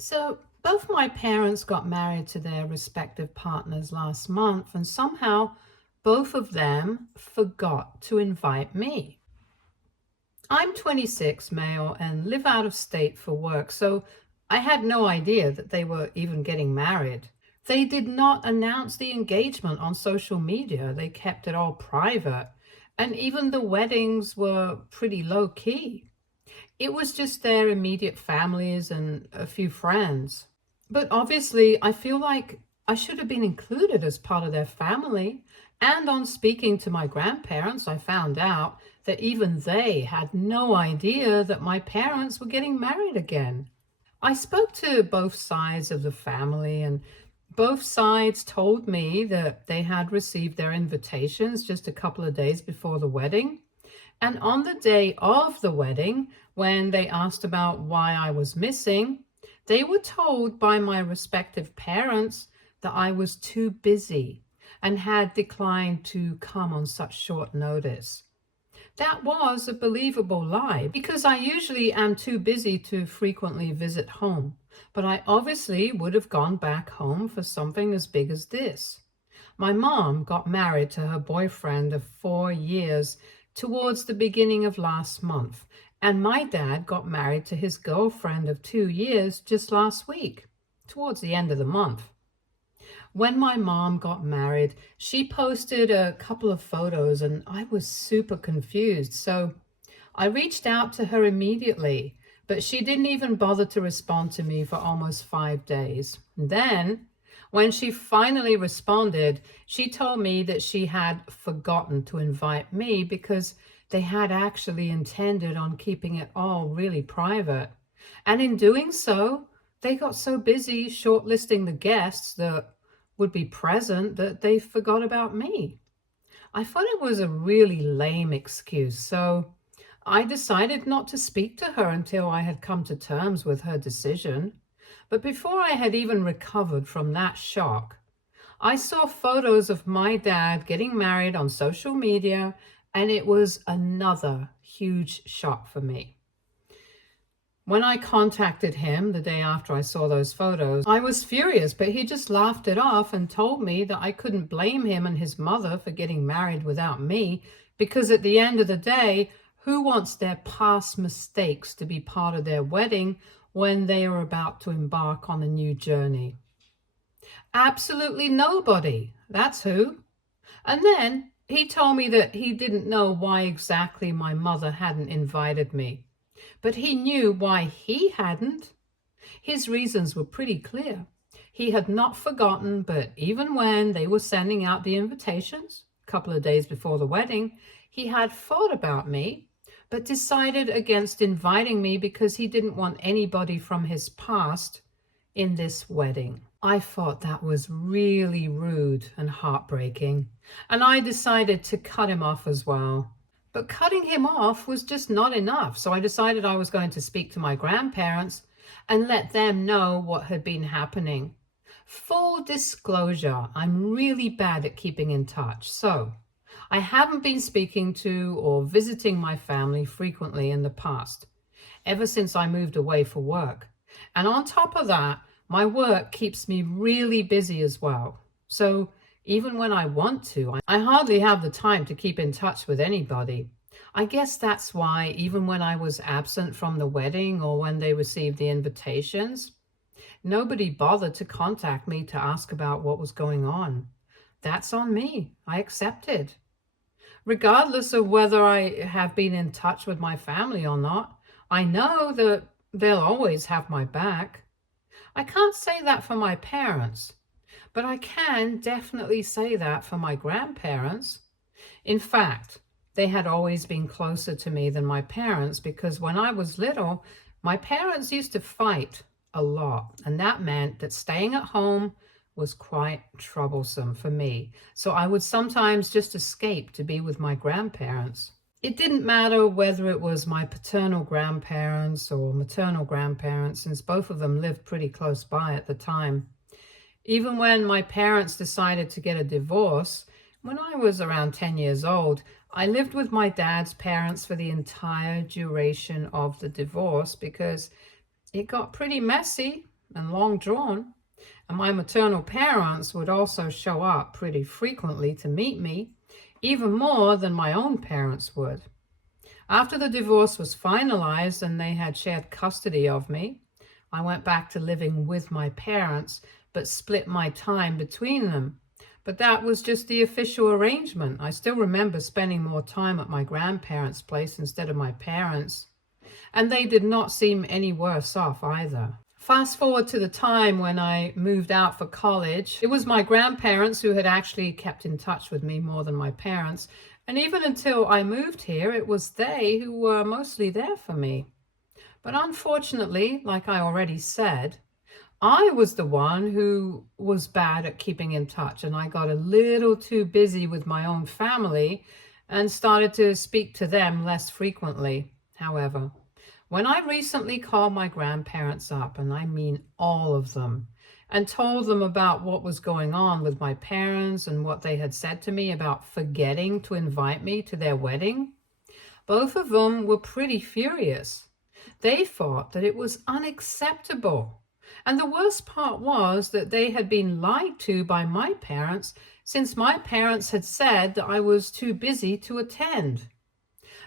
So, both my parents got married to their respective partners last month, and somehow both of them forgot to invite me. I'm 26, male, and live out of state for work, so I had no idea that they were even getting married. They did not announce the engagement on social media, they kept it all private, and even the weddings were pretty low key. It was just their immediate families and a few friends. But obviously, I feel like I should have been included as part of their family. And on speaking to my grandparents, I found out that even they had no idea that my parents were getting married again. I spoke to both sides of the family, and both sides told me that they had received their invitations just a couple of days before the wedding. And on the day of the wedding, when they asked about why I was missing, they were told by my respective parents that I was too busy and had declined to come on such short notice. That was a believable lie because I usually am too busy to frequently visit home, but I obviously would have gone back home for something as big as this. My mom got married to her boyfriend of 4 years towards the beginning of last month, and my dad got married to his girlfriend of 2 years just last week, towards the end of the month. When my mom got married, she posted a couple of photos and I was super confused. So I reached out to her immediately, but she didn't even bother to respond to me for almost 5 days. And then, when she finally responded, she told me that she had forgotten to invite me because they had actually intended on keeping it all really private. And in doing so, they got so busy shortlisting the guests that would be present that they forgot about me. I thought it was a really lame excuse, so I decided not to speak to her until I had come to terms with her decision. But before I had even recovered from that shock, I saw photos of my dad getting married on social media, and it was another huge shock for me. When I contacted him the day after I saw those photos, I was furious, but he just laughed it off and told me that I couldn't blame him and his mother for getting married without me, because at the end of the day, who wants their past mistakes to be part of their wedding when they are about to embark on a new journey? Absolutely nobody. That's who. And then he told me that he didn't know why exactly my mother hadn't invited me, but he knew why he hadn't. His reasons were pretty clear. He had not forgotten, but even when they were sending out the invitations, a couple of days before the wedding, he had thought about me, but decided against inviting me because he didn't want anybody from his past in this wedding. I thought that was really rude and heartbreaking, and I decided to cut him off as well. But cutting him off was just not enough, so I decided I was going to speak to my grandparents and let them know what had been happening. Full disclosure, I'm really bad at keeping in touch, so I haven't been speaking to or visiting my family frequently in the past, ever since I moved away for work. And on top of that, my work keeps me really busy as well. So even when I want to, I hardly have the time to keep in touch with anybody. I guess that's why even when I was absent from the wedding or when they received the invitations, nobody bothered to contact me to ask about what was going on. That's on me. I accept it. Regardless of whether I have been in touch with my family or not, I know that they'll always have my back. I can't say that for my parents, but I can definitely say that for my grandparents. In fact, they had always been closer to me than my parents because when I was little, my parents used to fight a lot, and that meant that staying at home was quite troublesome for me. So I would sometimes just escape to be with my grandparents. It didn't matter whether it was my paternal grandparents or maternal grandparents, since both of them lived pretty close by at the time. Even when my parents decided to get a divorce, when I was around 10 years old, I lived with my dad's parents for the entire duration of the divorce because it got pretty messy and long drawn. And my maternal parents would also show up pretty frequently to meet me, even more than my own parents would. After the divorce was finalized and they had shared custody of me, I went back to living with my parents, but split my time between them. But that was just the official arrangement. I still remember spending more time at my grandparents' place instead of my parents'. And they did not seem any worse off either. Fast forward to the time when I moved out for college. It was my grandparents who had actually kept in touch with me more than my parents. And even until I moved here, it was they who were mostly there for me. But unfortunately, like I already said, I was the one who was bad at keeping in touch, and I got a little too busy with my own family and started to speak to them less frequently. However, when I recently called my grandparents up, and I mean all of them, and told them about what was going on with my parents and what they had said to me about forgetting to invite me to their wedding, both of them were pretty furious. They thought that it was unacceptable. And the worst part was that they had been lied to by my parents, since my parents had said that I was too busy to attend.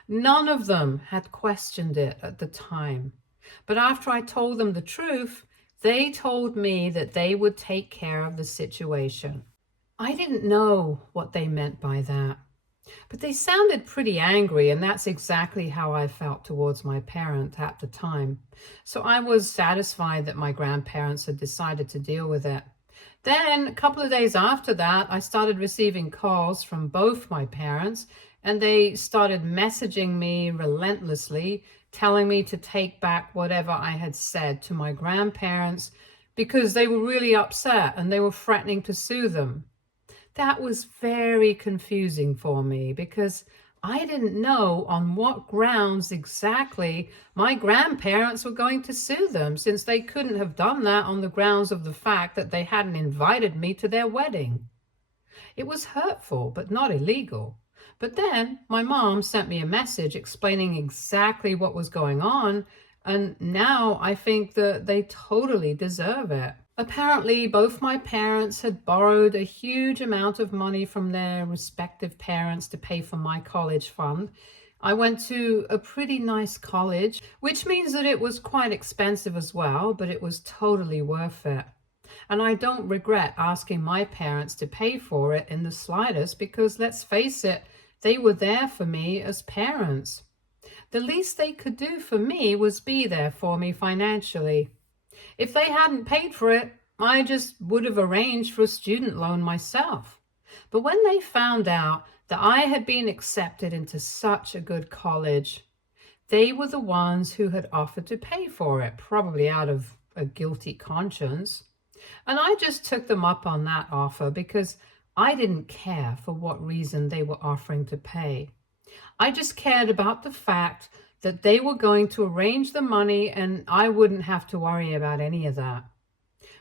None of them had questioned it at the time. But after I told them the truth, they told me that they would take care of the situation. I didn't know what they meant by that, but they sounded pretty angry, and that's exactly how I felt towards my parent at the time. So I was satisfied that my grandparents had decided to deal with it. Then, a couple of days after that, I started receiving calls from both my parents, and they started messaging me relentlessly, telling me to take back whatever I had said to my grandparents because they were really upset and they were threatening to sue them. That was very confusing for me because I didn't know on what grounds exactly my grandparents were going to sue them, since they couldn't have done that on the grounds of the fact that they hadn't invited me to their wedding. It was hurtful, but not illegal. But then my mom sent me a message explaining exactly what was going on, and now I think that they totally deserve it. Apparently, both my parents had borrowed a huge amount of money from their respective parents to pay for my college fund. I went to a pretty nice college, which means that it was quite expensive as well, but it was totally worth it. And I don't regret asking my parents to pay for it in the slightest, because let's face it, they were there for me as parents. The least they could do for me was be there for me financially. If they hadn't paid for it, I just would have arranged for a student loan myself. But when they found out that I had been accepted into such a good college, they were the ones who had offered to pay for it, probably out of a guilty conscience. And I just took them up on that offer because I didn't care for what reason they were offering to pay. I just cared about the fact that they were going to arrange the money and I wouldn't have to worry about any of that.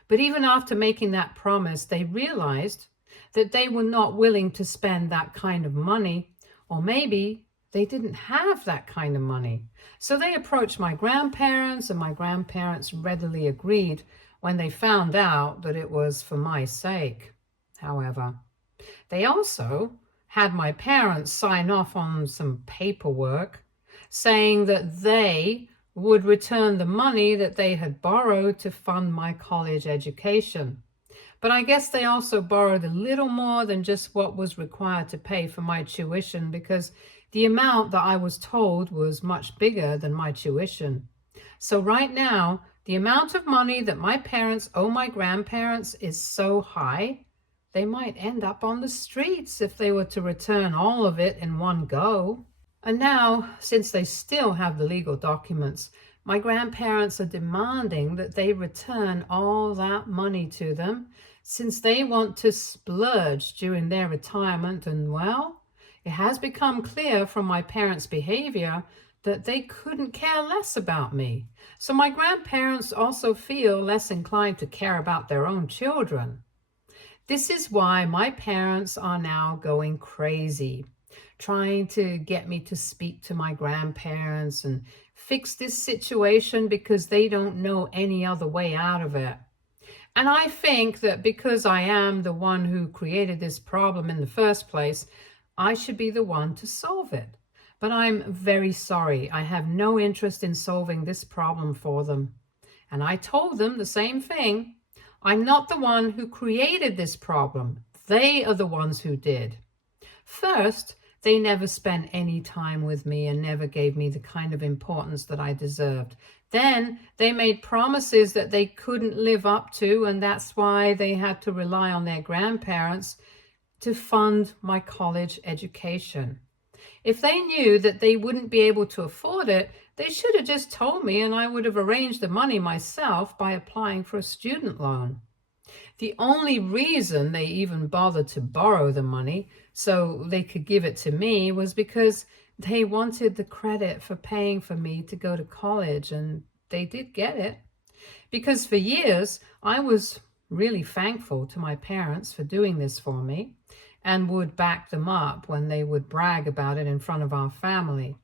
But even after making that promise, they realized that they were not willing to spend that kind of money, or maybe they didn't have that kind of money. So they approached my grandparents, and my grandparents readily agreed when they found out that it was for my sake. However, they also had my parents sign off on some paperwork saying that they would return the money that they had borrowed to fund my college education. But I guess they also borrowed a little more than just what was required to pay for my tuition, because the amount that I was told was much bigger than my tuition. So right now, the amount of money that my parents owe my grandparents is so high, they might end up on the streets if they were to return all of it in one go. And now, since they still have the legal documents, my grandparents are demanding that they return all that money to them, since they want to splurge during their retirement. And well, it has become clear from my parents' behavior that they couldn't care less about me. So my grandparents also feel less inclined to care about their own children. This is why my parents are now going crazy, trying to get me to speak to my grandparents and fix this situation because they don't know any other way out of it. And I think that because I am the one who created this problem in the first place, I should be the one to solve it. But I'm very sorry. I have no interest in solving this problem for them. And I told them the same thing. I'm not the one who created this problem. They are the ones who did. First, they never spent any time with me and never gave me the kind of importance that I deserved. Then they made promises that they couldn't live up to, and that's why they had to rely on their grandparents to fund my college education. If they knew that they wouldn't be able to afford it, they should have just told me and I would have arranged the money myself by applying for a student loan. The only reason they even bothered to borrow the money so they could give it to me was because they wanted the credit for paying for me to go to college, and they did get it. Because for years, I was really thankful to my parents for doing this for me and would back them up when they would brag about it in front of our family,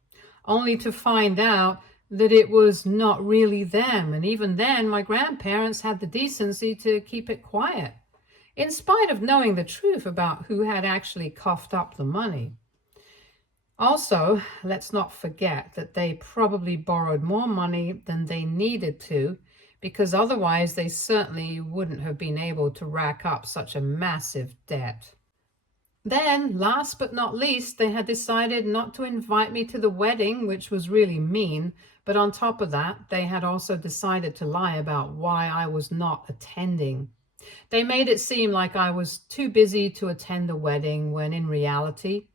only to find out that it was not really them. And even then, my grandparents had the decency to keep it quiet, in spite of knowing the truth about who had actually coughed up the money. Also, let's not forget that they probably borrowed more money than they needed to, because otherwise they certainly wouldn't have been able to rack up such a massive debt. Then, last but not least, they had decided not to invite me to the wedding, which was really mean. But on top of that, they had also decided to lie about why I was not attending. They made it seem like I was too busy to attend the wedding, when in reality,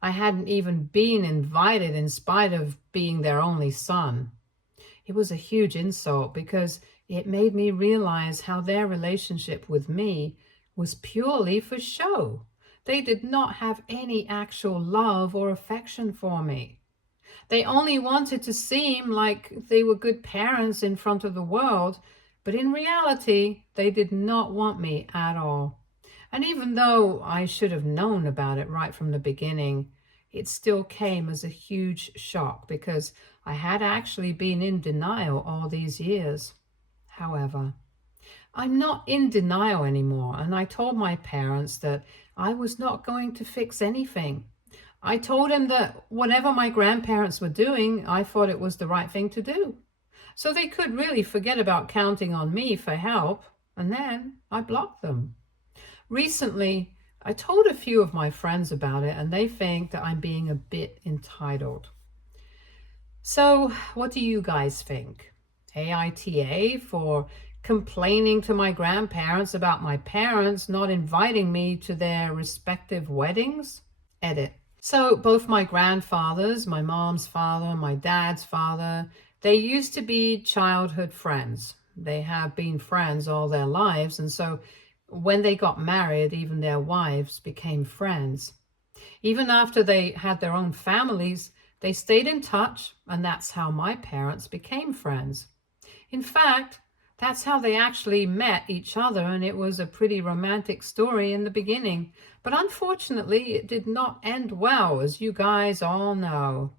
I hadn't even been invited in spite of being their only son. It was a huge insult because it made me realize how their relationship with me was purely for show. They did not have any actual love or affection for me. They only wanted to seem like they were good parents in front of the world, but in reality, they did not want me at all. And even though I should have known about it right from the beginning, it still came as a huge shock because I had actually been in denial all these years. However, I'm not in denial anymore, and I told my parents that I was not going to fix anything. I told them that whatever my grandparents were doing, I thought it was the right thing to do. So they could really forget about counting on me for help, and then I blocked them. Recently, I told a few of my friends about it, and they think that I'm being a bit entitled. So, what do you guys think? AITA for complaining to my grandparents about my parents not inviting me to their respective weddings? Edit. So both my grandfathers, my mom's father, my dad's father, they used to be childhood friends. They have been friends all their lives, and so when they got married, even their wives became friends. Even after they had their own families, they stayed in touch, and that's how my parents became friends. In fact, that's how they actually met each other, and it was a pretty romantic story in the beginning. But unfortunately, it did not end well, as you guys all know.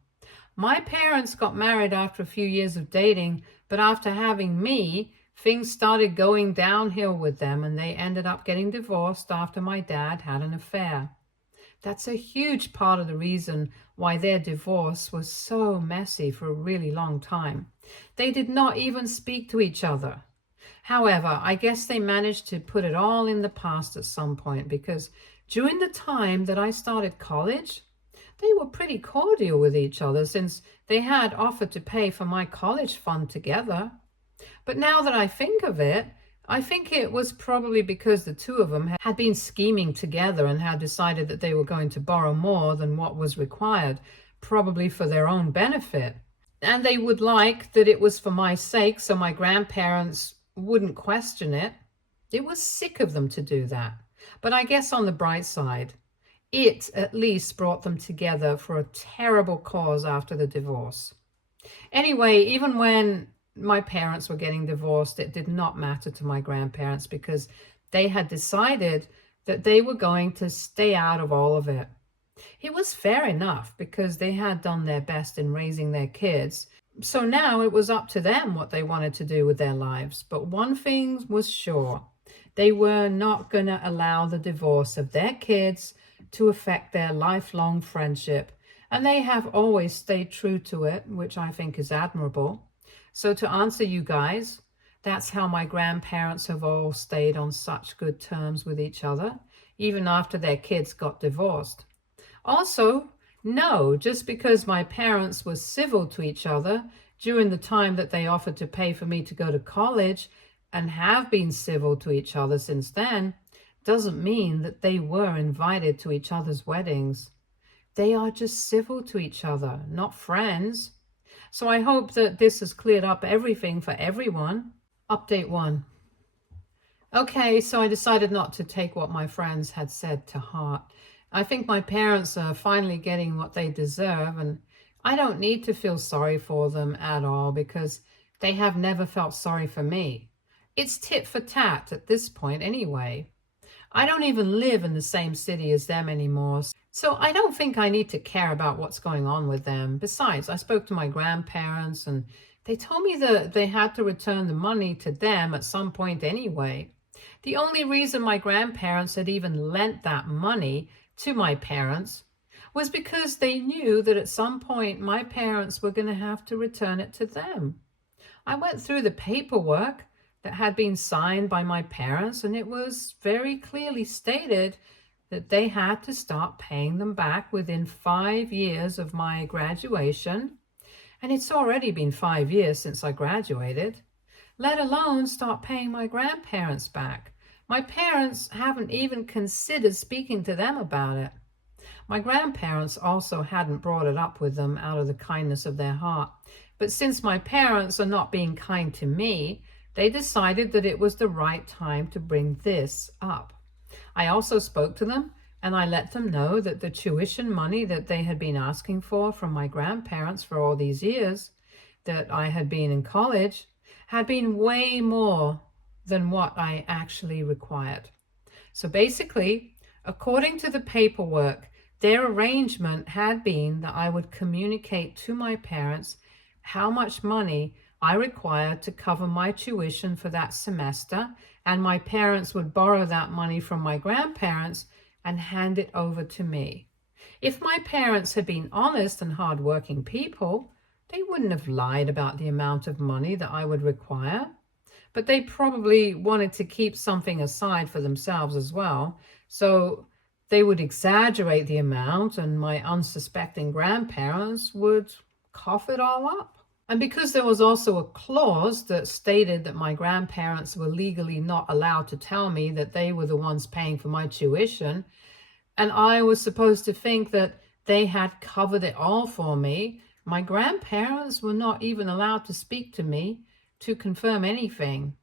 My parents got married after a few years of dating, but after having me, things started going downhill with them, and they ended up getting divorced after my dad had an affair. That's a huge part of the reason why their divorce was so messy for a really long time. They did not even speak to each other. However, I guess they managed to put it all in the past at some point, because during the time that I started college, they were pretty cordial with each other since they had offered to pay for my college fund together. But now that I think of it, I think it was probably because the two of them had been scheming together and had decided that they were going to borrow more than what was required, probably for their own benefit. And they would like that it was for my sake, so my grandparents wouldn't question it. It was sick of them to do that. But I guess on the bright side, it at least brought them together for a terrible cause after the divorce. Anyway, even when my parents were getting divorced, it did not matter to my grandparents because they had decided that they were going to stay out of all of it. It was fair enough because they had done their best in raising their kids, So now it was up to them what they wanted to do with their lives. But one thing was sure, they were not going to allow the divorce of their kids to affect their lifelong friendship. And they have always stayed true to it, which I think is admirable. So to answer you guys, that's how my grandparents have all stayed on such good terms with each other, even after their kids got divorced. Also, no, just because my parents were civil to each other during the time that they offered to pay for me to go to college and have been civil to each other since then, doesn't mean that they were invited to each other's weddings. They are just civil to each other, not friends. So I hope that this has cleared up everything for everyone. Update 1. Okay, so I decided not to take what my friends had said to heart. I think my parents are finally getting what they deserve, and I don't need to feel sorry for them at all because they have never felt sorry for me. It's tit for tat at this point anyway. I don't even live in the same city as them anymore, so I don't think I need to care about what's going on with them. Besides, I spoke to my grandparents and they told me that they had to return the money to them at some point anyway. The only reason my grandparents had even lent that money to my parents was because they knew that at some point my parents were going to have to return it to them. I went through the paperwork that had been signed by my parents, and it was very clearly stated that they had to start paying them back within 5 years of my graduation. And it's already been 5 years since I graduated, let alone start paying my grandparents back. My parents haven't even considered speaking to them about it. My grandparents also hadn't brought it up with them out of the kindness of their heart. But since my parents are not being kind to me, they decided that it was the right time to bring this up. I also spoke to them and I let them know that the tuition money that they had been asking for from my grandparents for all these years that I had been in college had been way more than what I actually required. So basically, according to the paperwork, their arrangement had been that I would communicate to my parents how much money I required to cover my tuition for that semester, and my parents would borrow that money from my grandparents and hand it over to me. If my parents had been honest and hardworking people, they wouldn't have lied about the amount of money that I would require. But they probably wanted to keep something aside for themselves as well. So they would exaggerate the amount and my unsuspecting grandparents would cough it all up. And because there was also a clause that stated that my grandparents were legally not allowed to tell me that they were the ones paying for my tuition, and I was supposed to think that they had covered it all for me, my grandparents were not even allowed to speak to me to confirm anything.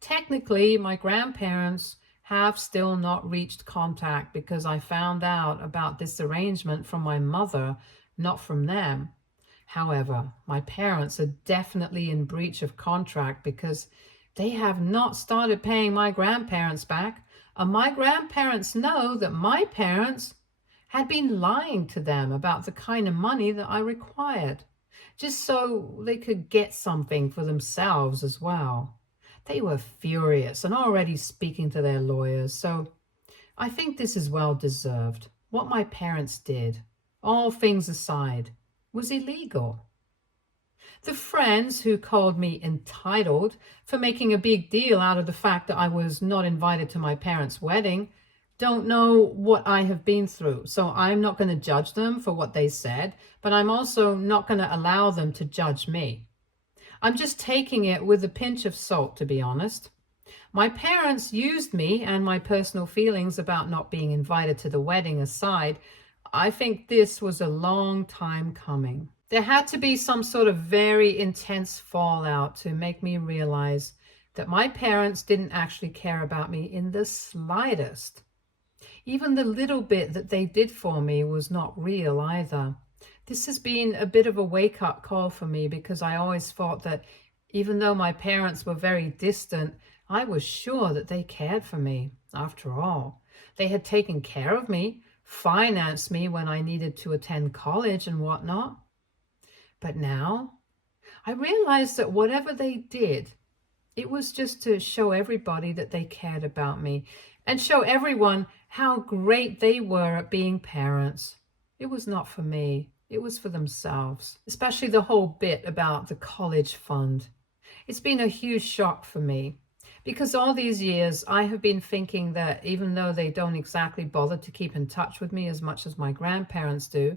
Technically, my grandparents have still not reached contact because I found out about this arrangement from my mother, not from them. However, my parents are definitely in breach of contract because they have not started paying my grandparents back, and my grandparents know that my parents had been lying to them about the kind of money that I required, just so they could get something for themselves as well. They were furious and already speaking to their lawyers, so I think this is well deserved. What my parents did, all things aside, was illegal. The friends who called me entitled for making a big deal out of the fact that I was not invited to my parents' wedding don't know what I have been through. So I'm not going to judge them for what they said, but I'm also not going to allow them to judge me. I'm just taking it with a pinch of salt, to be honest. My parents used me and my personal feelings about not being invited to the wedding aside. I think this was a long time coming. There had to be some sort of very intense fallout to make me realize that my parents didn't actually care about me in the slightest. Even the little bit that they did for me was not real either. This has been a bit of a wake-up call for me because I always thought that even though my parents were very distant, I was sure that they cared for me. After all, they had taken care of me, financed me when I needed to attend college and whatnot. But now I realized that whatever they did, it was just to show everybody that they cared about me and show everyone how great they were at being parents. It was not for me. It was for themselves, especially the whole bit about the college fund. It's been a huge shock for me because all these years I have been thinking that even though they don't exactly bother to keep in touch with me as much as my grandparents do,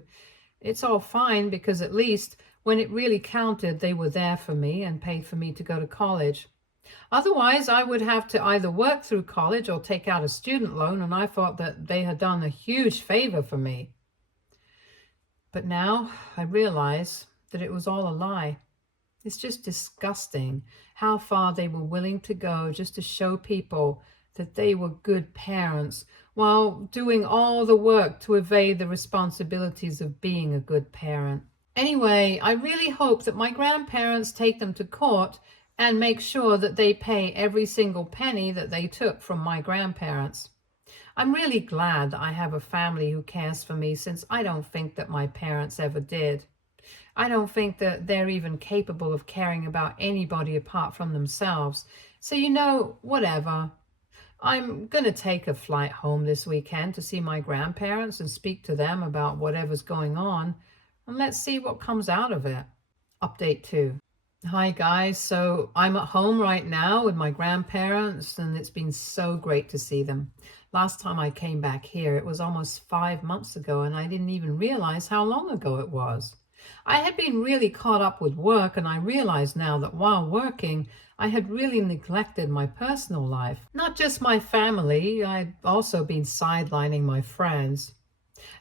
it's all fine because at least when it really counted, they were there for me and paid for me to go to college. Otherwise, I would have to either work through college or take out a student loan, and I thought that they had done a huge favor for me. But now I realize that it was all a lie. It's just disgusting how far they were willing to go just to show people that they were good parents while doing all the work to evade the responsibilities of being a good parent. Anyway, I really hope that my grandparents take them to court and make sure that they pay every single penny that they took from my grandparents. I'm really glad that I have a family who cares for me, since I don't think that my parents ever did. I don't think that they're even capable of caring about anybody apart from themselves. So, whatever. I'm going to take a flight home this weekend to see my grandparents and speak to them about whatever's going on. And let's see what comes out of it. Update 2. Hi guys, so I'm at home right now with my grandparents, and it's been so great to see them. Last time I came back here, it was almost 5 months ago, and I didn't even realize how long ago it was. I had been really caught up with work, and I realized now that while working, I had really neglected my personal life. Not just my family, I'd also been sidelining my friends.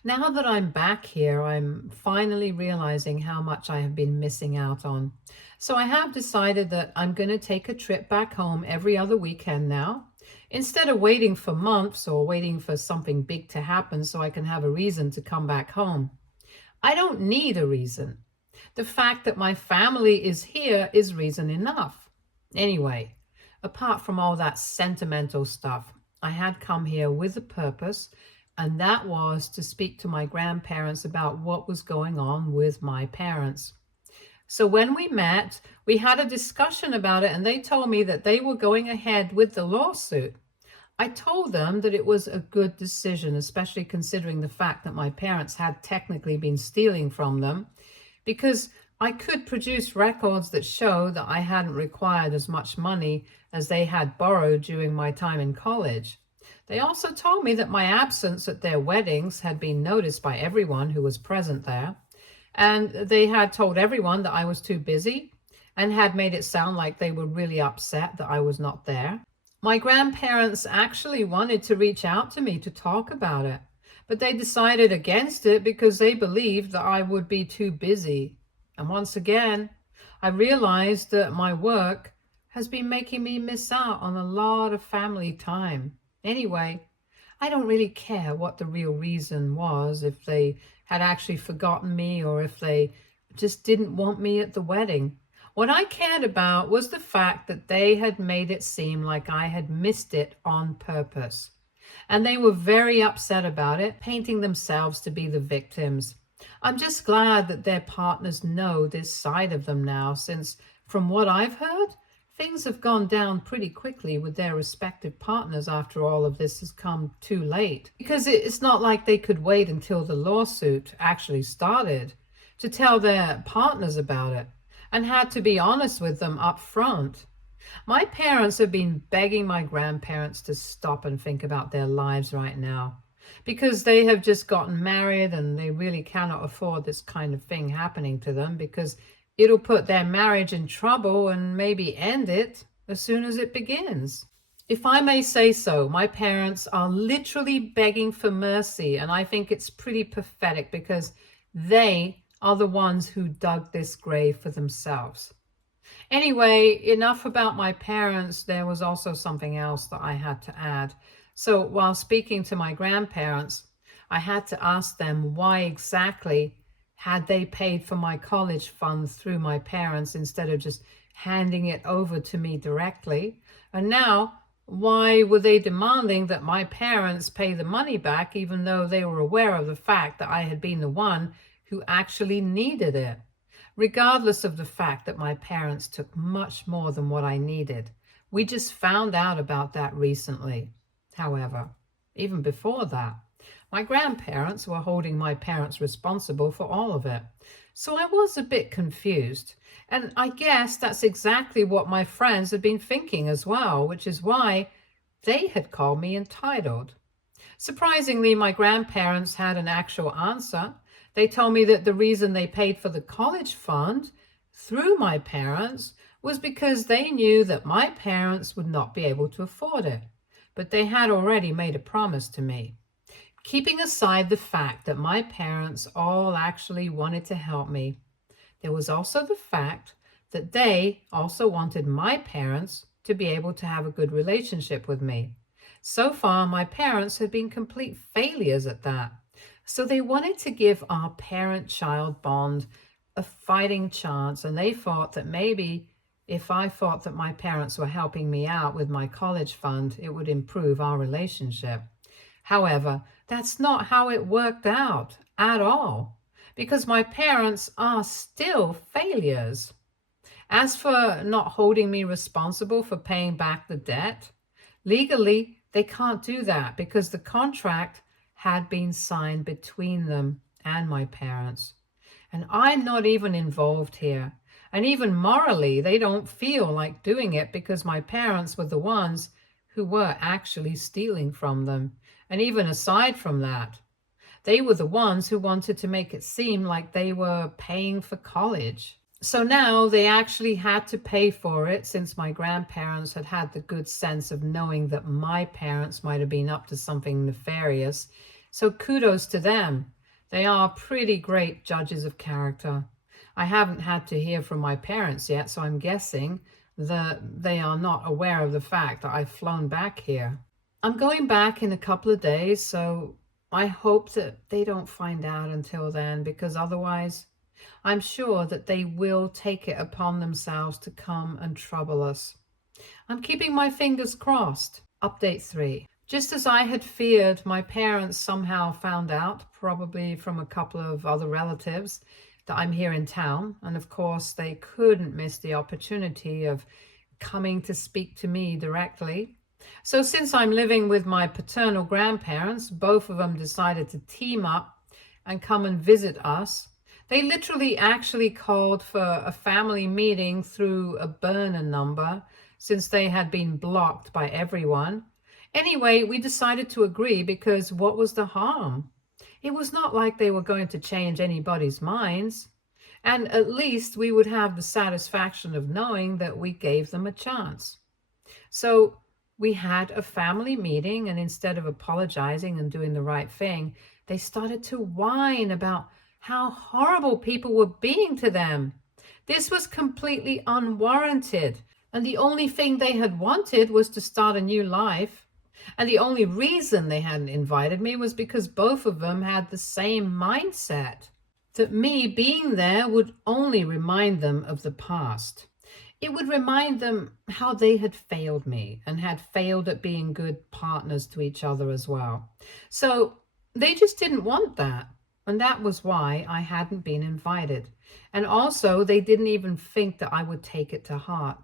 Now that I'm back here, I'm finally realizing how much I have been missing out on. So I have decided that I'm going to take a trip back home every other weekend now, instead of waiting for months or waiting for something big to happen so I can have a reason to come back home. I don't need a reason. The fact that my family is here is reason enough. Anyway, apart from all that sentimental stuff, I had come here with a purpose, and that was to speak to my grandparents about what was going on with my parents. So when we met, we had a discussion about it, and they told me that they were going ahead with the lawsuit. I told them that it was a good decision, especially considering the fact that my parents had technically been stealing from them, because I could produce records that show that I hadn't required as much money as they had borrowed during my time in college. They also told me that my absence at their weddings had been noticed by everyone who was present there, and they had told everyone that I was too busy and had made it sound like they were really upset that I was not there. My grandparents actually wanted to reach out to me to talk about it, but they decided against it because they believed that I would be too busy. And once again, I realized that my work has been making me miss out on a lot of family time. Anyway, I don't really care what the real reason was, if they had actually forgotten me or if they just didn't want me at the wedding. What I cared about was the fact that they had made it seem like I had missed it on purpose. And they were very upset about it, painting themselves to be the victims. I'm just glad that their partners know this side of them now, since from what I've heard, things have gone down pretty quickly with their respective partners after all of this has come too late. Because it's not like they could wait until the lawsuit actually started to tell their partners about it, and had to be honest with them up front. My parents have been begging my grandparents to stop and think about their lives right now, because they have just gotten married and they really cannot afford this kind of thing happening to them, because it'll put their marriage in trouble and maybe end it as soon as it begins. If I may say so, my parents are literally begging for mercy, and I think it's pretty pathetic because they are the ones who dug this grave for themselves. Anyway, enough about my parents. There was also something else that I had to add. So while speaking to my grandparents, I had to ask them why exactly had they paid for my college fund through my parents instead of just handing it over to me directly. And now, why were they demanding that my parents pay the money back, even though they were aware of the fact that I had been the one who actually needed it? regardless of the fact that my parents took much more than what I needed. We just found out about that recently. However, even before that, my grandparents were holding my parents responsible for all of it. So I was a bit confused. And I guess that's exactly what my friends had been thinking as well, which is why they had called me entitled. Surprisingly, my grandparents had an actual answer. They told me that the reason they paid for the college fund through my parents was because they knew that my parents would not be able to afford it. But they had already made a promise to me. Keeping aside the fact that my parents all actually wanted to help me, there was also the fact that they also wanted my parents to be able to have a good relationship with me. So far, my parents had been complete failures at that. So they wanted to give our parent-child bond a fighting chance, and they thought that maybe if I thought that my parents were helping me out with my college fund, it would improve our relationship. However, that's not how it worked out at all, because my parents are still failures. As for not holding me responsible for paying back the debt, legally, they can't do that because the contract had been signed between them and my parents. And I'm not even involved here. And even morally, they don't feel like doing it because my parents were the ones who were actually stealing from them. And even aside from that, they were the ones who wanted to make it seem like they were paying for college. So now they actually had to pay for it since my grandparents had had the good sense of knowing that my parents might have been up to something nefarious. So kudos to them. They are pretty great judges of character. I haven't had to hear from my parents yet, so I'm guessing that they are not aware of the fact that I've flown back here. I'm going back in a couple of days, so I hope that they don't find out until then, because otherwise I'm sure that they will take it upon themselves to come and trouble us. I'm keeping my fingers crossed. Update 3. Just as I had feared, my parents somehow found out, probably from a couple of other relatives, that I'm here in town. And of course, they couldn't miss the opportunity of coming to speak to me directly. So since I'm living with my paternal grandparents, both of them decided to team up and come and visit us. They literally actually called for a family meeting through a burner number since they had been blocked by everyone. Anyway, we decided to agree because what was the harm? It was not like they were going to change anybody's minds. And at least we would have the satisfaction of knowing that we gave them a chance. So we had a family meeting, and instead of apologizing and doing the right thing, they started to whine about how horrible people were being to them. This was completely unwarranted, and the only thing they had wanted was to start a new life. And the only reason they hadn't invited me was because both of them had the same mindset, that me being there would only remind them of the past. It would remind them how they had failed me and had failed at being good partners to each other as well. So they just didn't want that. And that was why I hadn't been invited. And also, they didn't even think that I would take it to heart.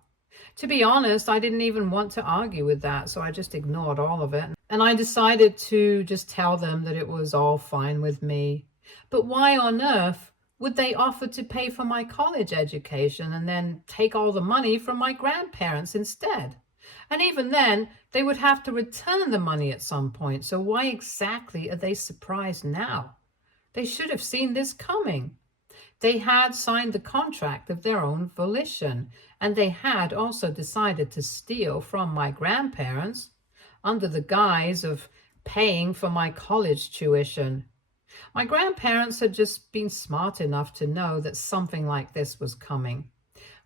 To be honest, I didn't even want to argue with that, so I just ignored all of it. And I decided to just tell them that it was all fine with me. But why on earth would they offer to pay for my college education and then take all the money from my grandparents instead? And even then, they would have to return the money at some point. So why exactly are they surprised now? They should have seen this coming. They had signed the contract of their own volition, and they had also decided to steal from my grandparents under the guise of paying for my college tuition. My grandparents had just been smart enough to know that something like this was coming,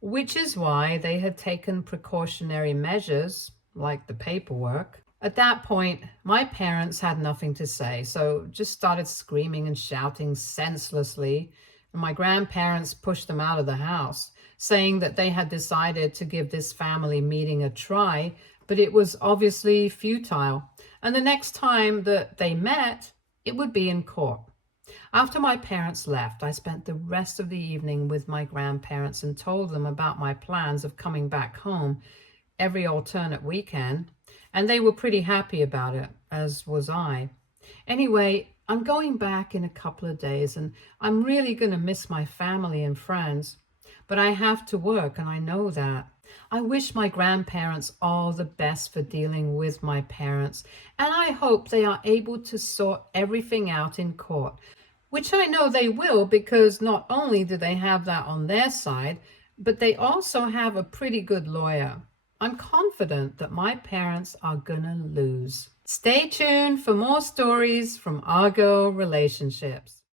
which is why they had taken precautionary measures, like the paperwork. At that point, my parents had nothing to say, so just started screaming and shouting senselessly. And my grandparents pushed them out of the house, saying that they had decided to give this family meeting a try, but it was obviously futile. And the next time that they met, it would be in court. After my parents left, I spent the rest of the evening with my grandparents and told them about my plans of coming back home every alternate weekend, and they were pretty happy about it, as was I. Anyway, I'm going back in a couple of days and I'm really going to miss my family and friends, but I have to work and I know that. I wish my grandparents all the best for dealing with my parents, and I hope they are able to sort everything out in court, which I know they will because not only do they have that on their side, but they also have a pretty good lawyer. I'm confident that my parents are gonna lose. Stay tuned for more stories from Argo Relationships.